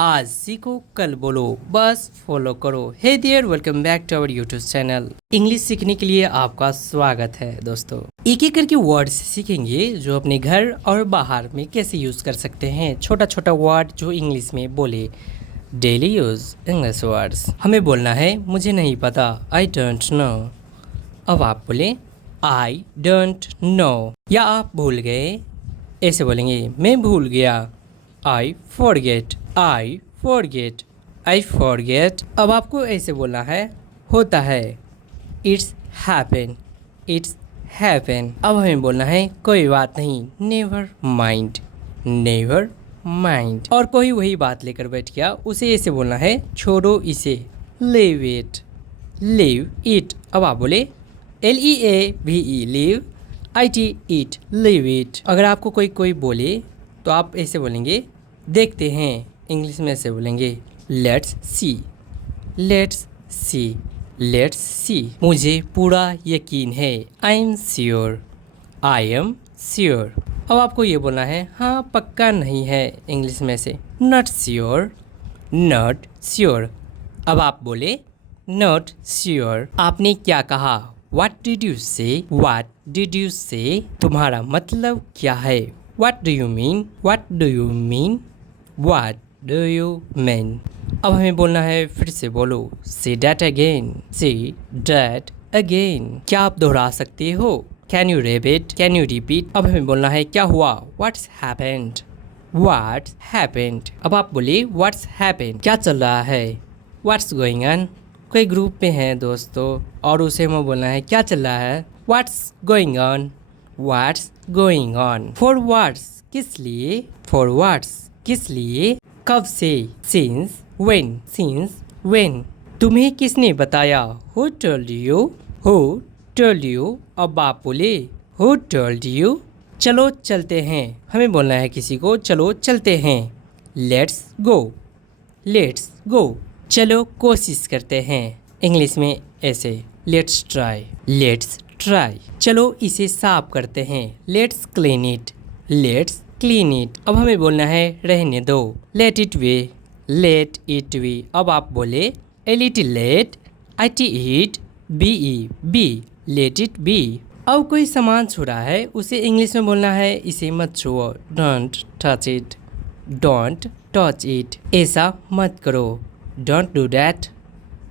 आज सीखो कल बोलो बस फॉलो करो। Hey there, welcome back to our YouTube channel. English सीखने के लिए आपका स्वागत है दोस्तों। एक एक करके वर्ड्स सीखेंगे जो अपने घर और बाहर में कैसे यूज कर सकते हैं। छोटा छोटा वर्ड जो इंग्लिश में बोले, डेली यूज इंग्लिश वर्ड्स। हमें बोलना है मुझे नहीं पता, आई डोंट नो। अब आप बोले आई डोंट नो, या आप भूल गए, ऐसे बोलेंगे मैं भूल गया, I forget, I forget, I forget. अब आपको ऐसे बोलना है होता है, इट्स हैपन, इट्स हैपन। अब हमें बोलना है कोई बात नहीं, नेवर माइंड, नेवर माइंड। और कोई वही बात लेकर बैठ गया, उसे ऐसे बोलना है छोड़ो इसे, लीव इट, लीव इट। अब आप बोले LEAVE, leave, IT it, leave it. अगर आपको कोई बोले तो आप ऐसे बोलेंगे देखते हैं, इंग्लिश में ऐसे बोलेंगे let's see, let's see, let's see. मुझे पूरा यकीन है, I am sure, I am sure. अब आपको ये बोलना है हाँ पक्का नहीं है, इंग्लिश में से नॉट श्योर, नॉट श्योर। अब आप बोले नॉट श्योर। आपने क्या कहा, व्हाट डिड यू से, व्हाट डिड यू से, तुम्हारा मतलब क्या है, what do you mean, what do you mean, what do you mean. अब हमें बोलना है फिर से बोलो, say that again, say that again. क्या आप दोहरा सकते हो, can you repeat, can you repeat. अब हमें बोलना है क्या हुआ, व्हाट्स हैपेंड, व्हाट्स हैपेंड। अब आप बोलिए व्हाट्स हैपेंड, क्या चल रहा है, व्हाट्स गोइंग ऑन। कोई ग्रुप में है दोस्तों और उसे हमें बोलना है क्या चल रहा है, what's going on, what's going on. For what's किस लिए, फॉर व्हाट्स किस लिए, कब से, सिंस व्हेन, सिंस व्हेन। तुम्हें किसने बताया, who told you, who told you. अब आप बोले हु टोल्ड यू। चलो चलते हैं, हमें बोलना है किसी को चलो चलते हैं, लेट्स गो, लेट्स गो। चलो कोशिश करते हैं, इंग्लिश में ऐसे लेट्स ट्राई, लेट्स ट्राई। चलो इसे साफ करते हैं, let's clean it, let's clean it. अब हमें बोलना है रहने दो, let it way, let it way. अब आप बोले a little late, IT it, BE be, let it be. अब कोई सामान छुड़ा है, उसे इंग्लिश में बोलना है इसे मत छुओ, don't touch it, don't touch it. ऐसा मत करो, don't do that,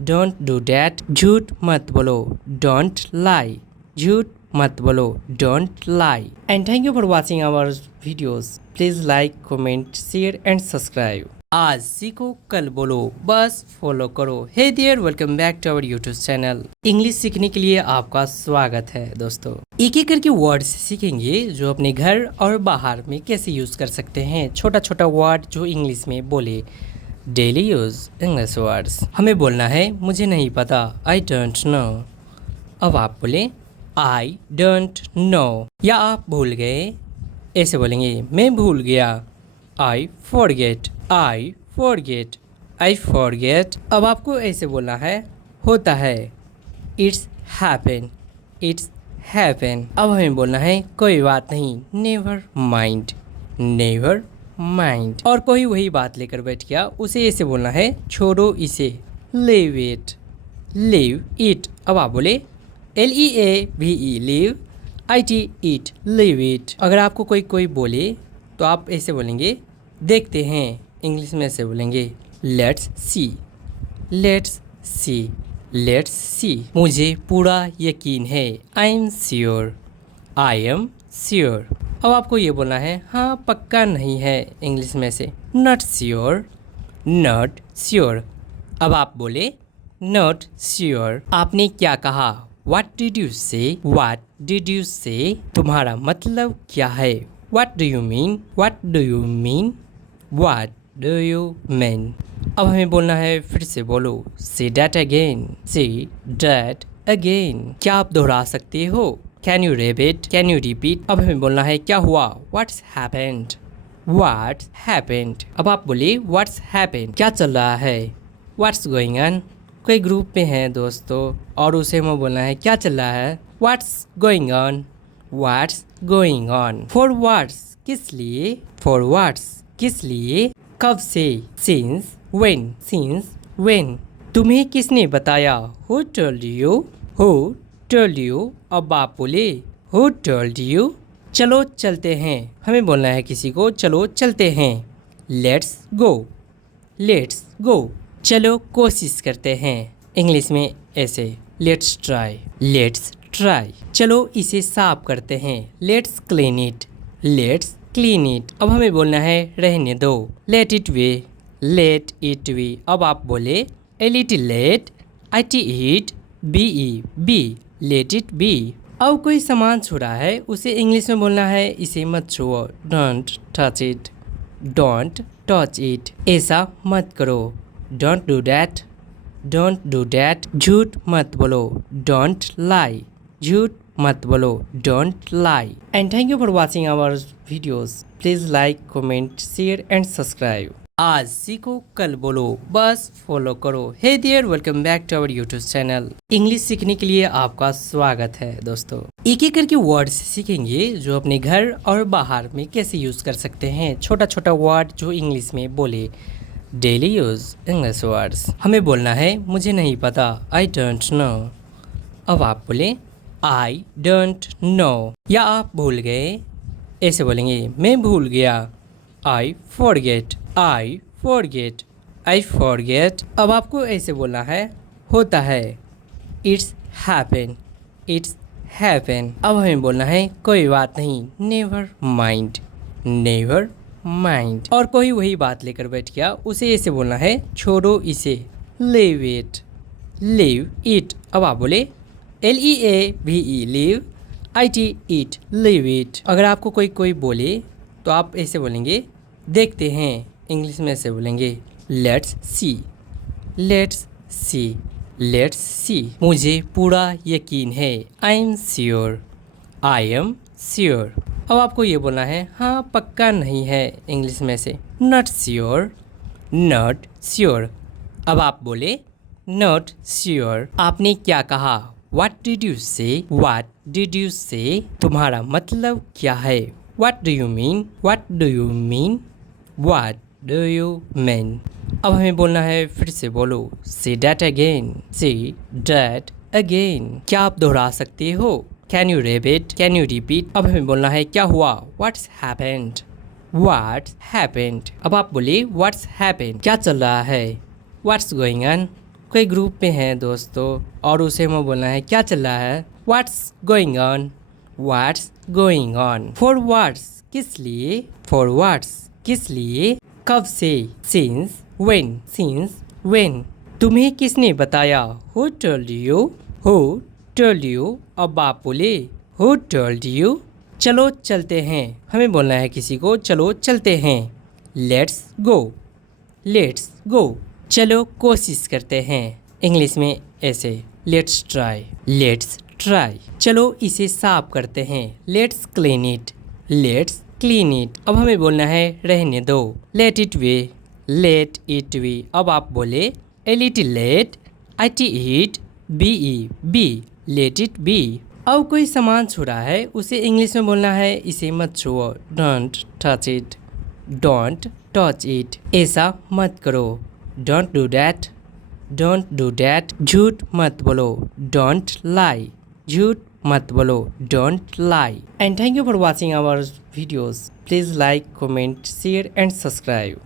don't do that. झूठ मत बोलो, डोंट लाई, झूठ मत बोलो, don't lie. And thank you for watching our videos. Please like, comment, share and subscribe. आज सीखो कल बोलो बस फॉलो करो। Hey there, welcome back to our YouTube channel. English सीखने के लिए आपका स्वागत है दोस्तों। एक एक करके वर्ड्स सीखेंगे जो अपने घर और बाहर में कैसे यूज कर सकते हैं। छोटा छोटा वर्ड जो इंग्लिश में बोले, डेली यूज इंग्लिश वर्ड्स। हमें बोलना है मुझे नहीं पता, आई डोंट नो। अब आप बोले आई डोंट नो, या आप भूल गए, ऐसे बोलेंगे मैं भूल गया, I forget, I forget, I forget. अब आपको ऐसे बोलना है होता है, इट्स हैपन, इट्स हैपन। अब हमें बोलना है कोई बात नहीं, नेवर माइंड, नेवर माइंड। और कोई वही बात लेकर बैठ गया, उसे ऐसे बोलना है छोड़ो इसे, लीव इट, लीव इट। अब आप बोले LEAVE, leave, IT it, leave it. अगर आपको कोई बोले तो आप ऐसे बोलेंगे देखते हैं, इंग्लिश में ऐसे बोलेंगे let's see, let's see, let's see. मुझे पूरा यकीन है, I am sure, I am sure. अब आपको ये बोलना है हाँ पक्का नहीं है, इंग्लिश में से नॉट श्योर, नॉट श्योर। अब आप बोले नॉट श्योर। आपने क्या कहा, व्हाट डिड यू से, व्हाट डिड यू से, तुम्हारा मतलब क्या है, what do you mean, what do you mean, what do you mean. अब हमें बोलना है फिर से बोलो, say that again, say that again. क्या आप दोहरा सकते हो, can you repeat, can you repeat. अब हमें बोलना है क्या हुआ, व्हाट्स हैपेंड, व्हाट्स हैपेंड। अब आप बोलिए व्हाट्स हैपेंड, क्या चल रहा है, व्हाट्स गोइंग ऑन। कोई ग्रुप में है दोस्तों और उसे हमें बोलना है क्या चल रहा है, what's going on, what's going on. For what's किस लिए, फॉर व्हाट्स किस लिए, कब से, सिंस, व्हेन। तुम्हें किसने बताया, हु टोल्ड यू। अब आप बोले, हु टोल्ड यू। चलो चलते हैं, हमें बोलना है किसी को चलो चलते हैं। Let's go. चलो कोशिश करते हैं, इंग्लिश में ऐसे, लेट्स ट्राई। चलो इसे साफ करते हैं, लेट्स क्लीन इट। अब हमें बोलना है रहने दो, लेट इट बी। अब आप बोले, a little late, IT be, let it be. अब कोई सामान छुड़ा है, उसे इंग्लिश में बोलना है इसे मत छुओ, डोंट टच इट। ऐसा मत करो, डोंट डू दैट। झूठ मत बोलो, don't lie. And thank you for watching our videos. Please like, comment, share and subscribe. आज सीखो कल बोलो, बस फॉलो करो। Hey dear, welcome back to our YouTube channel. English सीखने के लिए आपका स्वागत है दोस्तों। एक एक करके वर्ड्स सीखेंगे जो अपने घर और बाहर में कैसे यूज कर सकते हैं। छोटा छोटा वर्ड जो इंग्लिश में बोले, डेली यूज इंग्लिश वर्ड्स। हमें बोलना है मुझे नहीं पता, आई डोंट नो। अब आप बोले, आई डोंट नो। या आप भूल गए, ऐसे बोलेंगे मैं भूल गया, आई फॉरगेट। अब आपको ऐसे बोलना है होता है, इट्स हैपन। अब हमें बोलना है कोई बात नहीं, नेवर माइंड। और कोई वही बात लेकर बैठ गया, उसे ऐसे बोलना है छोड़ो इसे, लीव इट। अब आप बोले, LEAVE leave, IT leave it. अगर आपको कोई बोले तो आप ऐसे बोलेंगे देखते हैं, इंग्लिश में ऐसे बोलेंगे लेट्स सी। मुझे पूरा यकीन है, आई एम श्योर। अब आपको ये बोलना है हाँ पक्का नहीं है, इंग्लिश में से नॉट श्योर। अब आप बोले नॉट श्योर। आपने क्या कहा, व्हाट डिड यू से। तुम्हारा मतलब क्या है, व्हाट डू यू मीन। अब हमें बोलना है फिर से बोलो, से डैट अगेन। क्या आप दोहरा सकते हो, कैन यू रिपीट। अब हमें बोलना है क्या हुआ, व्हाट्स हैपेंड। अब आप बोलिए व्हाट्स हैपेंड, क्या चल रहा है, व्हाट्स गोइंग ऑन। कोई ग्रुप में है दोस्तों और उसे हमें बोलना है क्या चल रहा है, what's going on. For words किस लिए, कब से, सिंस, व्हेन। तुम्हें किसने बताया, हु टोल्ड यू। अब आप बोले, हु टोल्ड यू। चलो चलते हैं, हमें बोलना है किसी को चलो चलते हैं। Let's go. चलो कोशिश करते हैं, इंग्लिश में ऐसे, लेट्स ट्राई। चलो इसे साफ करते हैं, लेट्स क्लीन इट। अब हमें बोलना है रहने दो, लेट इट बी। अब आप बोले, a little late, IT be, let it be. अब कोई सामान छुड़ा है, उसे इंग्लिश में बोलना है इसे मत छुओ, डोंट टच इट। ऐसा मत करो, डोंट डू दैट। झूठ मत बोलो, don't lie. And thank you for watching our videos. Please like, comment, share and subscribe.